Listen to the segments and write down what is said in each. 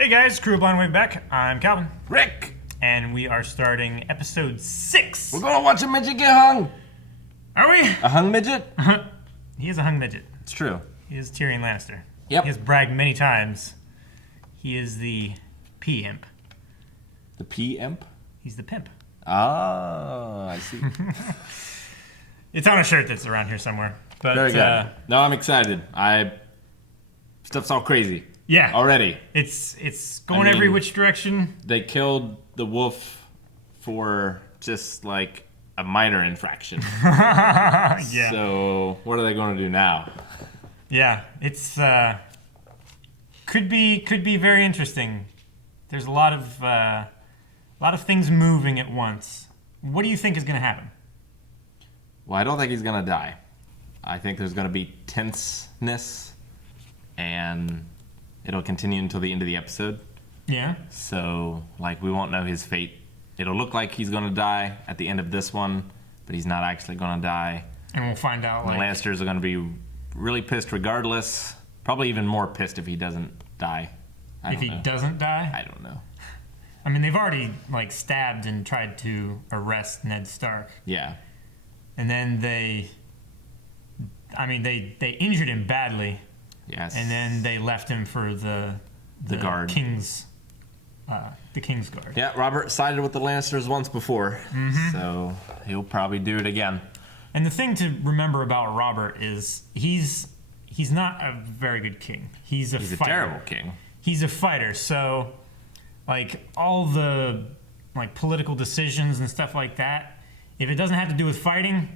Hey guys, Crew of Blind Wave back. I'm Calvin. Rick! And we are starting episode 6. We're gonna watch a midget get hung! Are we? A hung midget? He is a hung midget. It's true. He is Tyrion Lannister. Yep. He has bragged many times. He is the P-imp. The P-imp? He's the pimp. Ah, I see. It's on a shirt that's around here somewhere. But, Very good. No, I'm excited. Stuff's all crazy. Yeah. Already. It's going every which direction. They killed the wolf for just like a minor infraction. Yeah. So what are they going to do now? Yeah, it's could be very interesting. There's a lot of things moving at once. What do you think is going to happen? Well, I don't think he's going to die. I think there's going to be tenseness, and it'll continue until the end of the episode. Yeah. So, like, we won't know his fate. It'll look like he's going to die at the end of this one, but he's not actually going to die. And we'll find out. The Lannisters are going to be really pissed regardless. Probably even more pissed if he doesn't die. If he doesn't die? I don't know. I mean, they've already, stabbed and tried to arrest Ned Stark. Yeah. And then they injured him badly. Yes. And then they left him for the guard. King's guard. Yeah, Robert sided with the Lannisters once before, so he'll probably do it again. And the thing to remember about Robert is he's not a very good king. He's a fighter. A terrible king. He's a fighter, so all the political decisions and stuff like that, if it doesn't have to do with fighting,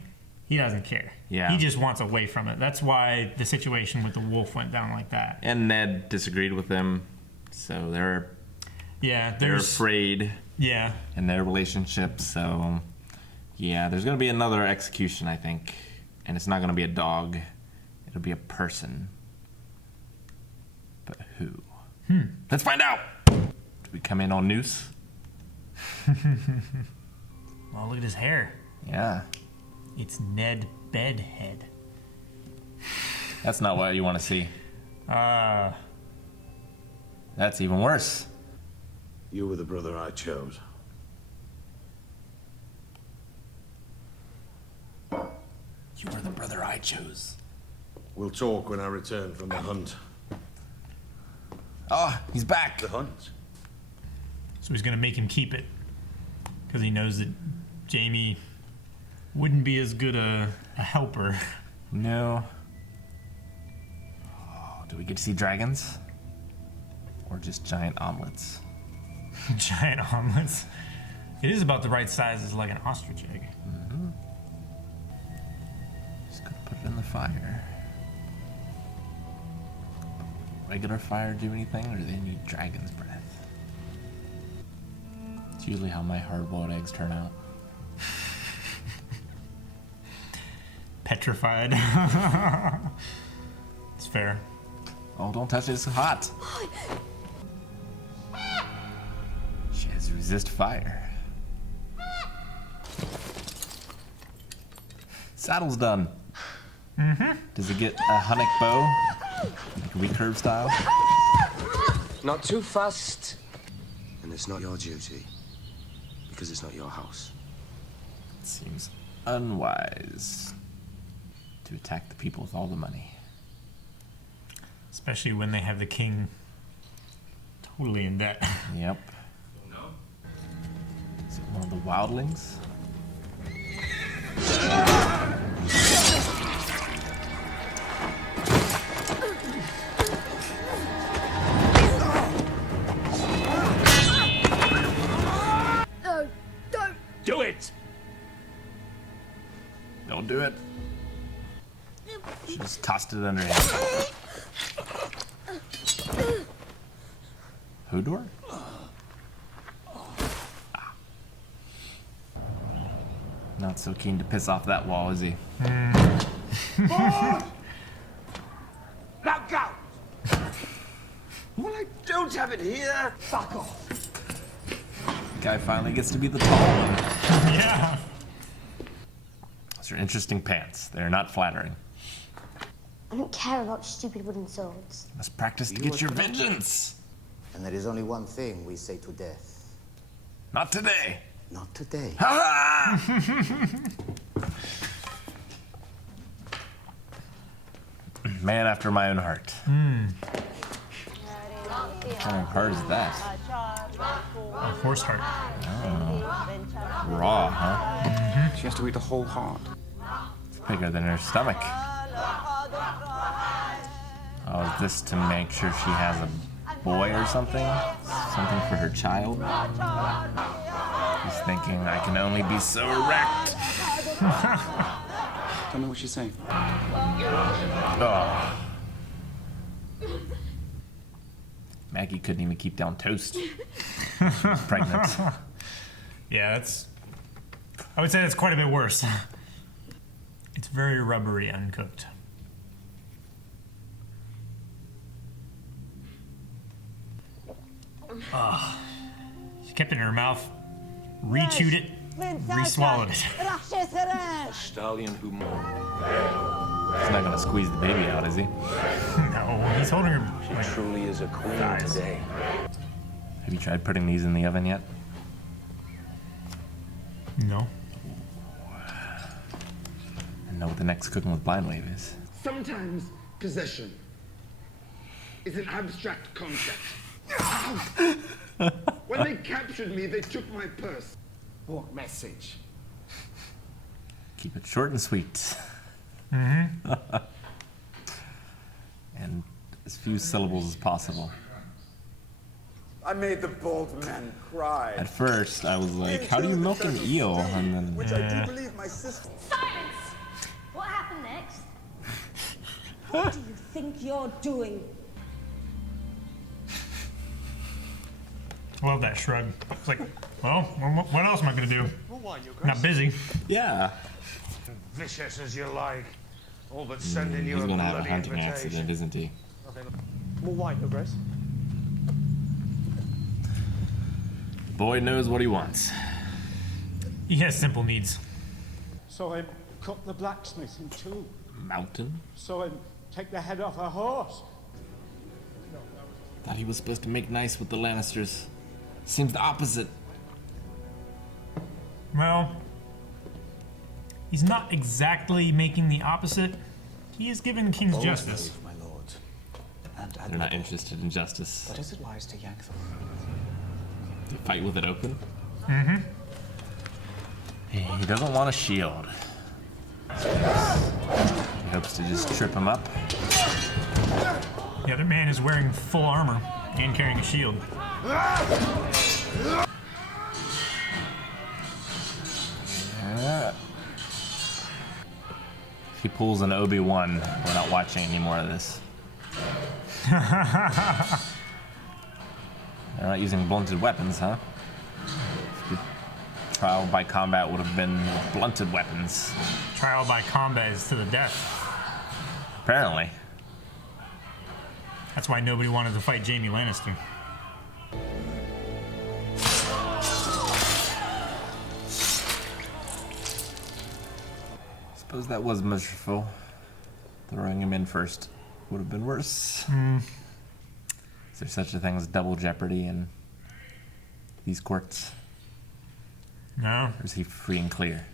he doesn't care. Yeah. He just wants away from it. That's why the situation with the wolf went down like that. And Ned disagreed with them, so they're afraid. Yeah. In their relationship, so yeah, there's gonna be another execution, I think, and it's not gonna be a dog. It'll be a person. But who? Let's find out. Do we come in on noose? Well, look at his hair. Yeah. It's Ned Bedhead. That's not what you want to see. That's even worse. You were the brother I chose. You were the brother I chose. We'll talk when I return from the hunt. Oh, he's back. The hunt? So he's going to make him keep it. Because he knows that Jaime wouldn't be as good a helper. No. Oh, do we get to see dragons? Or just giant omelets? Giant omelets. It is about the right size as like an ostrich egg. Mm-hmm. Just gonna put it in the fire. Regular fire do anything, or do they need dragon's breath? It's usually how my hard-boiled eggs turn out. Petrified. It's fair. Oh, don't touch it, it's hot. She has to resist fire. Saddle's done. Does it get a hunnic bow? Like recurve style? Not too fast. And it's not your duty. Because it's not your house. It seems unwise to attack the people with all the money. Especially when they have the king totally in debt. Yep. Is it one of the wildlings? No, don't Do it! Don't do it. She just tossed it under him. Hodor? Not so keen to piss off that wall, is he? Now go! Well, I don't have it here. Fuck off. Guy finally gets to be the tall one. Yeah. Those are interesting pants. They're not flattering. I don't care about stupid wooden swords. You must practice to get your vengeance. And there is only one thing we say to death. Not today. Not today. Man after my own heart. What kind of heart is that? A horse heart. Raw, huh? She has to eat the whole heart. It's bigger than her stomach. Oh, is this to make sure she has a boy or something? Something for her child? She's thinking, I can only be so erect. Tell me what she's saying. Oh. Maggie couldn't even keep down toast. She's pregnant. Yeah, I would say that's quite a bit worse. It's very rubbery uncooked. She kept it in her mouth, re-chewed it, re-swallowed it. Stallion who He's not gonna squeeze the baby out, is he? No, he's holding her. She truly is a queen today. Have you tried putting these in the oven yet? No. I know what the next Cooking with Blind Wave is. Sometimes possession is an abstract concept. When they captured me, they took my purse. What message? Keep it short and sweet. And as few syllables as possible. I made the bald man cry. At first, I was like, how do you milk an eel? And then, Which I do believe my sister. Silence! What happened next? What do you think you're doing? I love that shrug. It's like, well, what else am I gonna do? Not busy. yeah. Vicious as you like. All but sending you He's a gonna have a bloody hunting invitation. accident, isn't he? More wine, Your Grace. Boy knows what he wants. He has simple needs. So I cut the blacksmith in two. Mountain? So I take the head off a horse. Thought he was supposed to make nice with the Lannisters. Seems the opposite. Well, he's not exactly making the opposite. He is giving King's justice. My lord. They're not interested in justice. But is it wise to yank them? They fight with it open? Mm-hmm. He doesn't want a shield. He hopes to just trip him up. The other man is wearing full armor and carrying a shield. If he pulls an Obi-Wan, we're not watching any more of this. They're not using blunted weapons, huh? Trial by combat would have been with blunted weapons. Trial by combat is to the death. Apparently. That's why nobody wanted to fight Jaime Lannister. Suppose that was merciful. Throwing him in first would have been worse. Is there such a thing as double jeopardy in these courts? No. Or is he free and clear?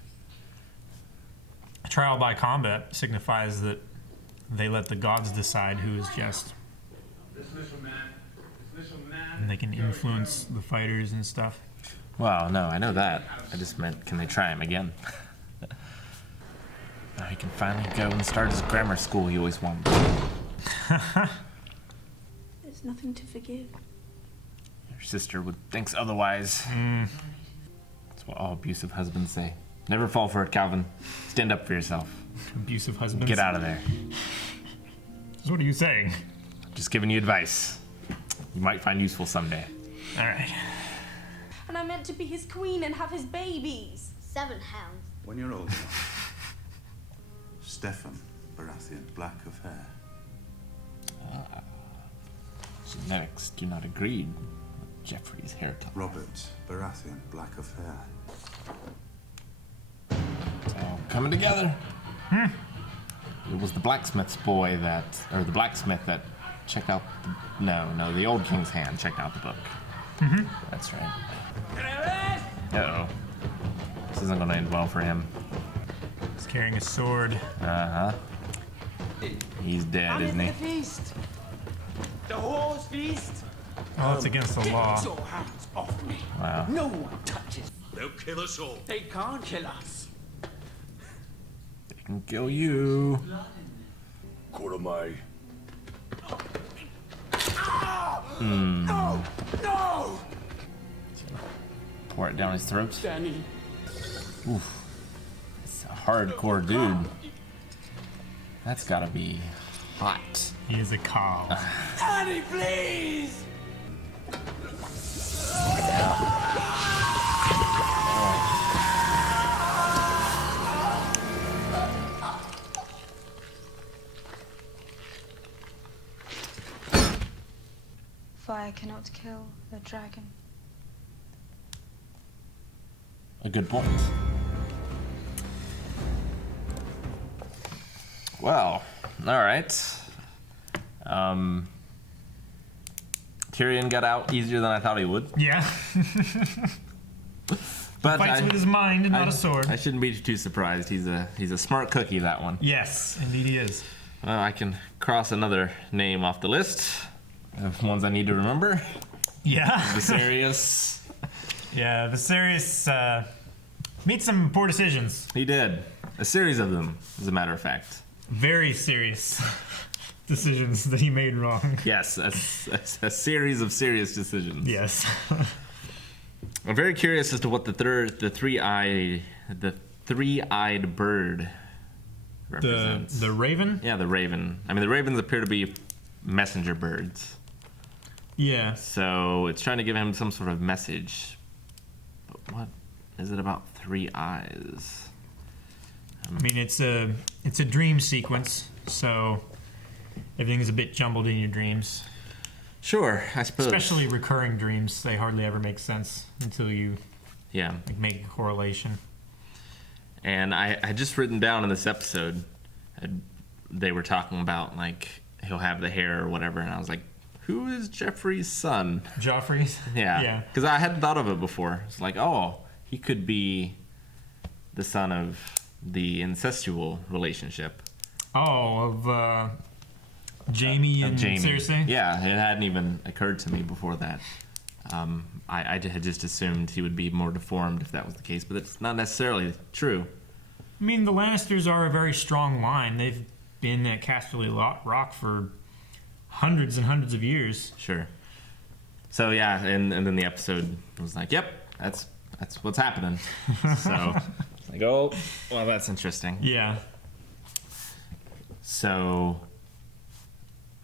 Trial by combat signifies that they let the gods decide who is just. And they can influence the fighters and stuff. Well, no, I know that. I just meant, can they try him again? Now he can finally go and start his grammar school he always wanted. There's nothing to forgive. Your sister thinks otherwise. That's what all abusive husbands say. Never fall for it, Calvin. Stand up for yourself. Abusive husbands. Get out of there. So what are you saying? Just giving you advice. You might find useful someday. All right. And I meant to be his queen and have his babies. 7 hounds. When you're old enough, Stefan Baratheon, black of hair. Genetics do not agree with Jeffrey's hair color. Robert Baratheon, black of hair. It's all coming together. It was the blacksmith's boy the blacksmith that check out. No, the old king's hand. Check out the book. Mm-hmm. That's right. Uh-oh. This isn't going to end well for him. He's carrying a sword. Uh-huh. He's dead, isn't he? feast. The horse feast. Oh, it's against the law. Get your hands off me. Wow. No one touches. They'll kill us all. They can't kill us. They can kill you. Kurumai. No! No! Pour it down his throat. Danny. Oof. It's a hardcore dude. That's gotta be hot. He is a cow. Danny, please! Fire cannot kill the dragon. A good point. Well, all right. Tyrion got out easier than I thought he would. Yeah. But Fights with his mind and not a sword. I shouldn't be too surprised. He's a smart cookie, that one. Yes, indeed he is. Well, I can cross another name off the list of ones I need to remember. Yeah. Viserys. Yeah, Viserys made some poor decisions. He did. A series of them, as a matter of fact. Very serious decisions that he made wrong. Yes, a series of serious decisions. Yes. I'm very curious as to what the three-eyed bird represents. The raven? Yeah, the raven. I mean, the ravens appear to be messenger birds. Yeah. So it's trying to give him some sort of message. But what is it about 3 eyes? I mean, it's a dream sequence, so everything's a bit jumbled in your dreams. Sure, I suppose. Especially recurring dreams, they hardly ever make sense until you Yeah. make a correlation. And I had just written down in this episode, they were talking about, like, he'll have the hair or whatever, and I was like, who is Jeffrey's son? Joffrey's? Yeah. Yeah. Because I hadn't thought of it before. It's like, oh, he could be the son of the incestual relationship. Oh, of Jaime and Cersei? Yeah, it hadn't even occurred to me before that. I had just assumed he would be more deformed if that was the case, but it's not necessarily true. I mean, the Lannisters are a very strong line. They've been at Casterly Rock for hundreds and hundreds of years. Sure. So yeah, and then the episode was like, yep, that's what's happening. So it's like, oh, well, that's interesting. Yeah. So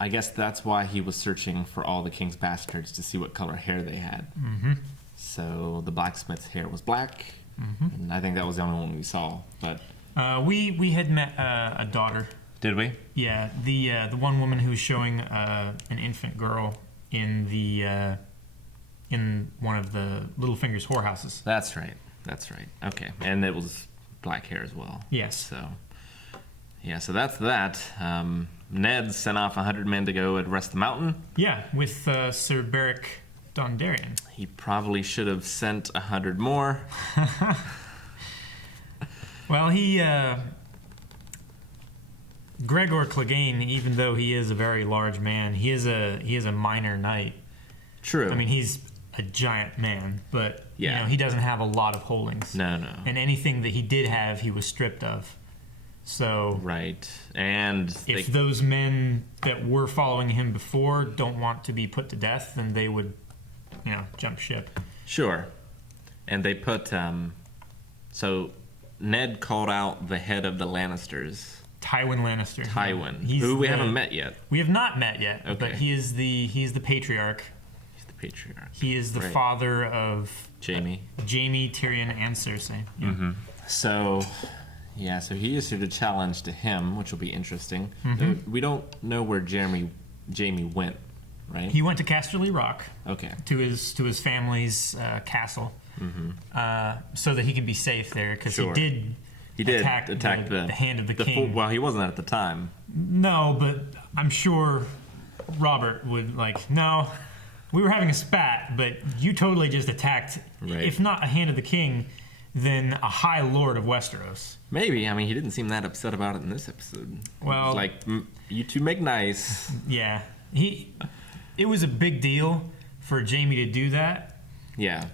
I guess that's why he was searching for all the king's bastards to see what color hair they had. Mm-hmm. So the blacksmith's hair was black, and I think that was the only one we saw. But we had met a daughter. did we? Yeah, the one woman who was showing an infant girl in the in one of the Littlefinger's whorehouses. That's right. Okay, and it was black hair as well. Yes. So yeah, so that's that. Ned sent off 100 men to go and arrest the mountain. Yeah, with Sir Beric Dondarrion. He probably should have sent 100 more. Well, Gregor Clegane, even though he is a very large man, he is a minor knight. True. I mean, he's a giant man, but Yeah. you know, he doesn't have a lot of holdings. No. And anything that he did have, he was stripped of. So Right. And if those men that were following him before don't want to be put to death, then they would, jump ship. Sure. And they put so Ned called out the head of the Lannisters, Tywin Lannister. Tywin, He's who we haven't met yet. We have not met yet, Okay. but he's the patriarch. He's the patriarch. He is the Right. father of Jaime, Tyrion, and Cersei. Yeah. Mm-hmm. So he issued a challenge to him, which will be interesting. We don't know where Jaime went, right? He went to Casterly Rock. Okay. To his family's castle, so that he can be safe there, because Sure. he did attack the hand of the king. Well, he wasn't at the time. No, but I'm sure Robert would like, no, we were having a spat, but you totally just attacked, Right. if not a hand of the king, then a high lord of Westeros. Maybe. I mean, he didn't seem that upset about it in this episode. Well- He was like, you two make nice. Yeah, it was a big deal for Jamie to do that. Yeah.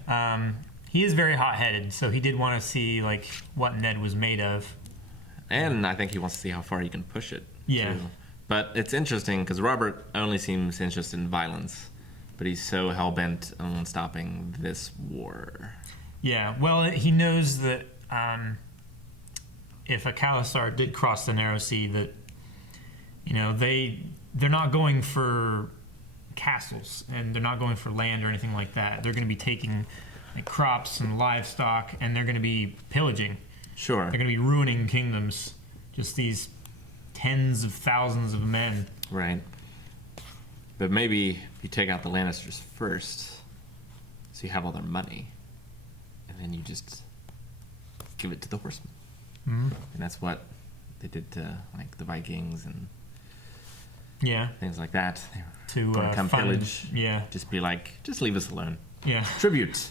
He is very hot-headed, so he did want to see like what Ned was made of. And I think he wants to see how far he can push it. Yeah. too. But it's interesting because Robert only seems interested in violence, but he's so hell-bent on stopping this war. Yeah, well, he knows that if a Khalasar did cross the Narrow Sea, that they're not going for castles and they're not going for land or anything like that. They're going to be taking like, crops and livestock, and they're going to be pillaging. Sure. They're going to be ruining kingdoms. Just these tens of thousands of men. Right. But maybe you take out the Lannisters first, so you have all their money, and then you just give it to the horsemen. Mm-hmm. And that's what they did to like the Vikings and Yeah. things like that. They were To gonna come fund, pillage. Yeah. Just be like, just leave us alone. Yeah. Tribute.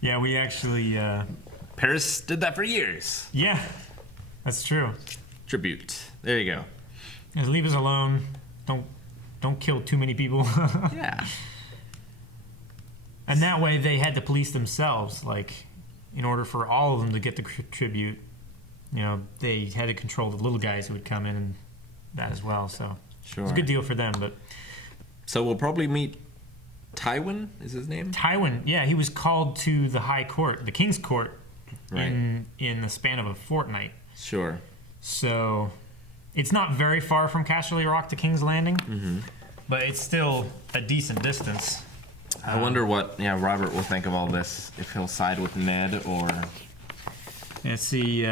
Yeah, we actually. Paris did that for years. Yeah, that's true. Tribute. There you go. Just leave us alone. Don't kill too many people. Yeah. And that way they had to police themselves. Like, in order for all of them to get the tribute, they had to control the little guys who would come in and that as well. So Sure. it's a good deal for them. But So we'll probably meet Tywin, is his name? Tywin, yeah, he was called to the High Court, the King's Court, Right. in the span of a fortnight. Sure. So it's not very far from Casterly Rock to King's Landing, but it's still a decent distance. I wonder what Robert will think of all this, if he'll side with Ned or... Let's see.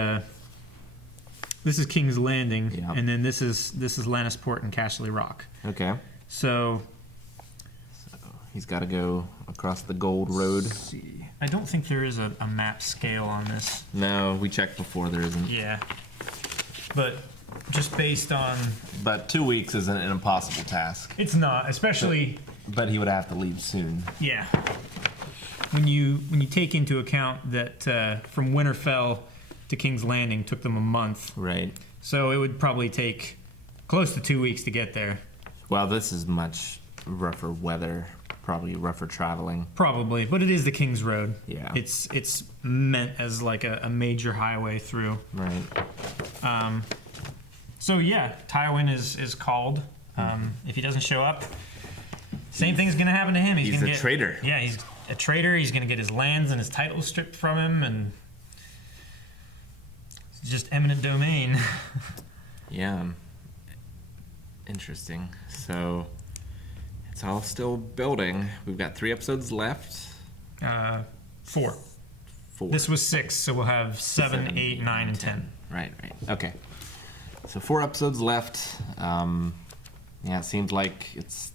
This is King's Landing, Yeah. and then this is Lannisport and Casterly Rock. Okay. So He's got to go across the Gold Road. let's see. I don't think there is a map scale on this. No, we checked before, there isn't. Yeah, but just based on, But 2 weeks isn't an impossible task. it's not, especially. But he would have to leave soon. Yeah. When you take into account that from Winterfell to King's Landing took them a month, Right. so it would probably take close to 2 weeks to get there. Well, this is much rougher weather, probably rougher traveling. Probably, but it is the King's Road. Yeah. It's meant as like a major highway through. Right. So yeah, Tywin is called. If he doesn't show up, same thing's gonna happen to him. He's gonna a traitor. Yeah, he's a traitor. He's gonna get his lands and his titles stripped from him, and it's just eminent domain. Yeah. Interesting. So it's all still building. We've got 3 episodes left. 4. 4. This was 6, so we'll have 7, 8, 9, and 10. Right. Okay. So 4 episodes left. It seems like it's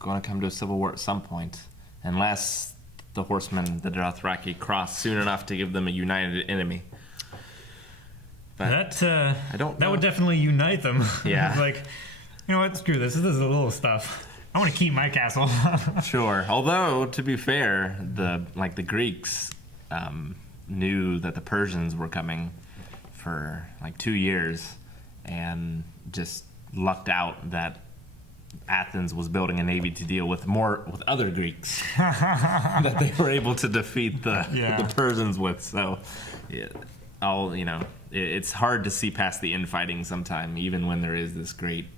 going to come to a civil war at some point, unless the horsemen, the Dothraki, cross soon enough to give them a united enemy. But That I don't that know. would definitely unite them. Yeah. Like, you know what? Screw this. This is the little stuff. I want to keep my castle. Sure. Although, to be fair, the Greeks knew that the Persians were coming for like 2 years, and just lucked out that Athens was building a navy to deal with other Greeks that they were able to defeat the Persians with. So, it's hard to see past the infighting sometime, even when there is this great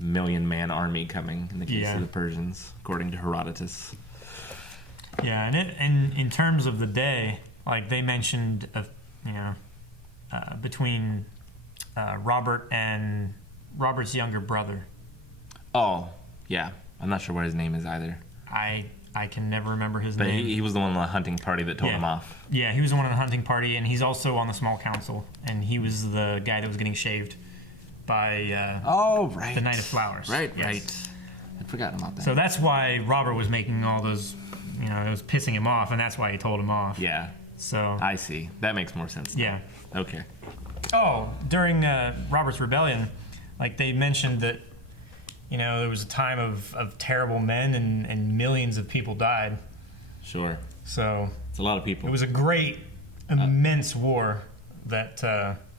million-man army coming. In the case of the Persians, according to Herodotus. Yeah, and in terms of the day, like they mentioned, between Robert and Robert's younger brother. Oh, yeah. I'm not sure what his name is either. I can never remember his But name. he was the one in the hunting party that told him off. Yeah, he was the one in the hunting party, and he's also on the small council, and he was the guy that was getting shaved by right. the Knight of Flowers. Right, Yes. right. I'd forgotten about that. So that's why Robert was making all those, it was pissing him off, and that's why he told him off. Yeah. So I see. That makes more sense now. yeah. Okay. Oh, during Robert's Rebellion, like they mentioned that there was a time of terrible men and millions of people died. Sure. So it's a lot of people. It was a great, immense war that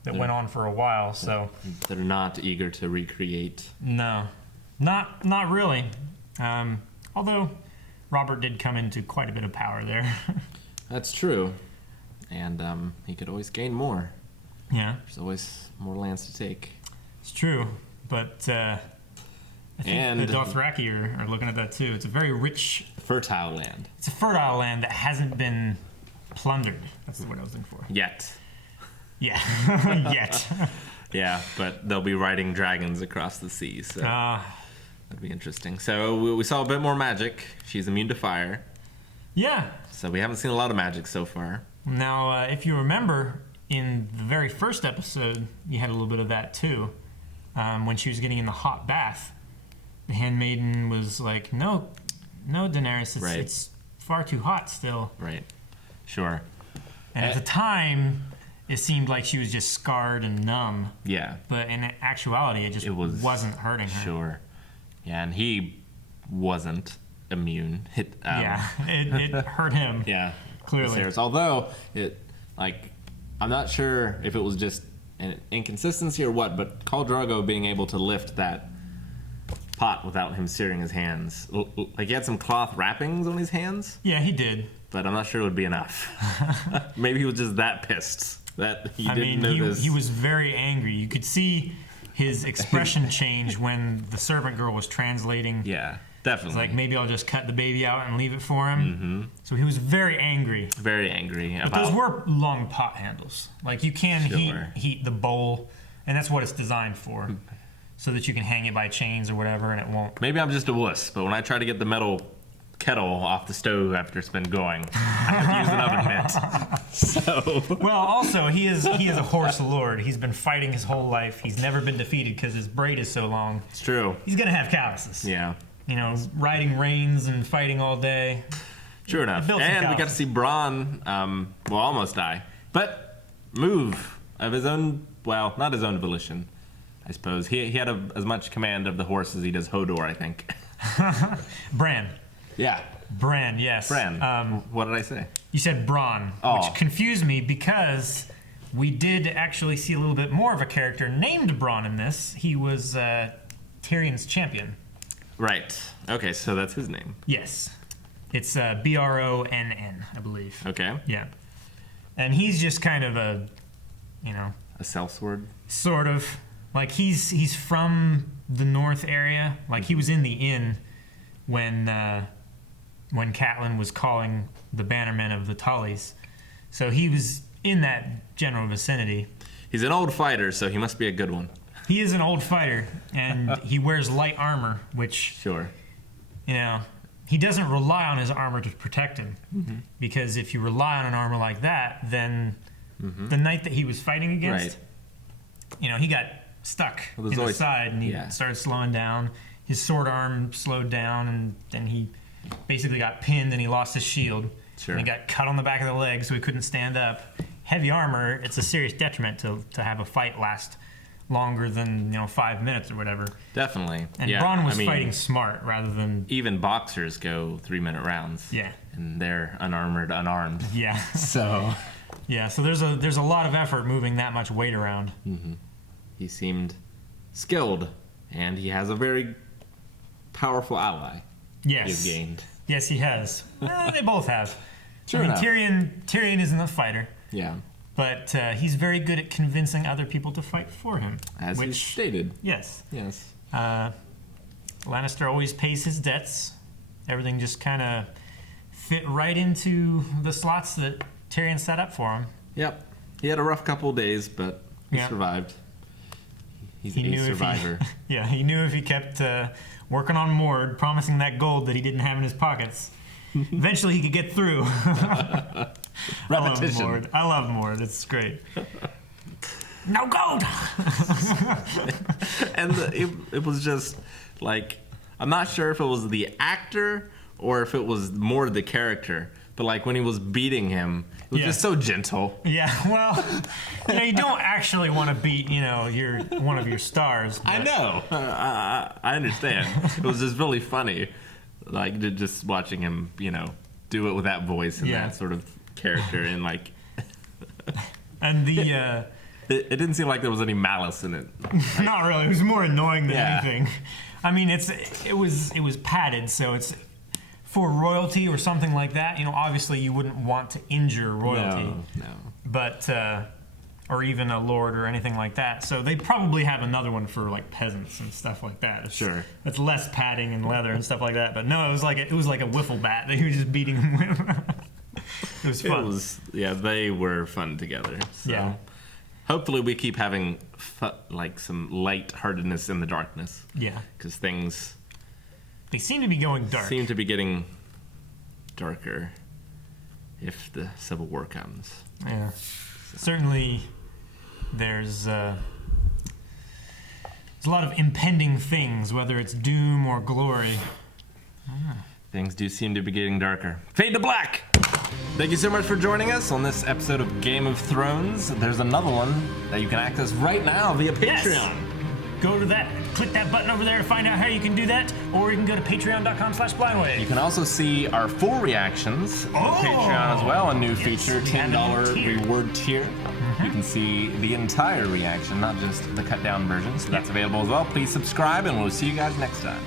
went on for a while. So they're not eager to recreate. No, not really. Although Robert did come into quite a bit of power there. That's true, and he could always gain more. Yeah, there's always more lands to take. It's true, but I think the Dothraki are looking at that too. It's a very rich, fertile land. It's a fertile land that hasn't been plundered. That's the word I was looking for. Yet. Yeah, yet. Yeah, but they'll be riding dragons across the sea, so that'd be interesting. So we saw a bit more magic. She's immune to fire. Yeah. So we haven't seen a lot of magic so far. Now, if you remember, in the very first episode, you had a little bit of that too. When she was getting in the hot bath, the handmaiden was like, no, Daenerys, it's far too hot still. Right. Sure. And at the time, it seemed like she was just scarred and numb. Yeah. But in actuality, it wasn't hurting her. Sure. Yeah, and he wasn't immune. It hurt him. Yeah. Clearly. Although, I'm not sure if it was just an inconsistency or what, but Khal Drogo being able to lift that pot without him searing his hands. Like, he had some cloth wrappings on his hands. Yeah, he did. But I'm not sure it would be enough. Maybe he was just that pissed that he didn't notice. He was very angry. You could see his expression change when the servant girl was translating. Yeah, definitely. It's like, maybe I'll just cut the baby out and leave it for him. Mm-hmm. So he was very angry. Very angry. But those were long pot handles. Like, you can heat the bowl, and that's what it's designed for. So that you can hang it by chains or whatever, and it won't. Maybe I'm just a wuss, but when I try to get the metal kettle off the stove after it's been going, I have to use an oven mitt. So. Well, also, he is a horse lord. He's been fighting his whole life. He's never been defeated because his braid is so long. It's true. He's going to have calluses. Yeah. Riding reins and fighting all day. True enough. And we got to see Bronn, almost die, but move of his own, well, not his own volition, I suppose. He had as much command of the horse as he does Hodor, I think. Bran. Yeah. Bran, yes. Bran. What did I say? You said Bronn, which confused me because we did actually see a little bit more of a character named Bronn in this. He was Tyrion's champion. Right. Okay, so that's his name. Yes. It's Bronn, I believe. Okay. Yeah. And he's just kind of a sellsword? Sort of. Like, he's from the north area. Like, he was in the inn when Catelyn was calling the bannermen of the Tullys. So he was in that general vicinity. He's an old fighter, so he must be a good one. He is an old fighter, and he wears light armor, which... Sure. He doesn't rely on his armor to protect him. Mm-hmm. Because if you rely on an armor like that, then the knight that he was fighting against, he got stuck in the side, and he started slowing down. His sword arm slowed down, and then he basically got pinned, and he lost his shield. Sure. And he got cut on the back of the leg, so he couldn't stand up. Heavy armor, it's a serious detriment to have a fight last longer than 5 minutes or whatever. Definitely. And Bronn was fighting smart rather than... Even boxers go 3-minute rounds. Yeah. And they're unarmored, unarmed. Yeah. So... Yeah, so there's a lot of effort moving that much weight around. Mm-hmm. He seemed skilled, and he has a very powerful ally. Yes. He's gained. Yes, he has. They both have. Sure enough. Tyrion isn't a fighter. Yeah. But he's very good at convincing other people to fight for him. As he stated. Yes. Yes. Lannister always pays his debts. Everything just kind of fit right into the slots that Tyrion set up for him. Yep. He had a rough couple of days, but he survived. He's a survivor. He knew if he kept working on Mord, promising that gold that he didn't have in his pockets, eventually he could get through. Repetition. I love Mord. It's great. No gold! And it was just like, I'm not sure if it was the actor or if it was more the character, but like when he was beating him, it was just so gentle. Yeah, well, you don't actually want to beat, one of your stars. But... I know. I understand. It was just really funny, like just watching him, do it with that voice and that sort of character, and like. And the. It didn't seem like there was any malice in it. Like, not really. It was more annoying than anything. I mean, it was padded, so it's for royalty or something like that. Obviously you wouldn't want to injure royalty. No. But or even a lord or anything like that. So they probably have another one for like peasants and stuff like that. Sure. It's less padding and leather and stuff like that. But no, it was like a wiffle bat that he was just beating him with. It was fun. They were fun together. So. Hopefully we keep having some lightheartedness in the darkness. Yeah. Because things... They seem to be going dark. Seem to be getting darker if the Civil War comes. Yeah. Certainly there's a lot of impending things, whether it's doom or glory. Things do seem to be getting darker. Fade to black! Thank you so much for joining us on this episode of Game of Thrones. There's another one that you can access right now via Patreon. Yes. Go to that, click that button over there to find out how you can do that, or you can go to patreon.com/blindwave. You can also see our full reactions on Patreon as well, a new feature, $10 reward tier. You can see the entire reaction, not just the cut down version, so that's available as well. Please subscribe, and we'll see you guys next time.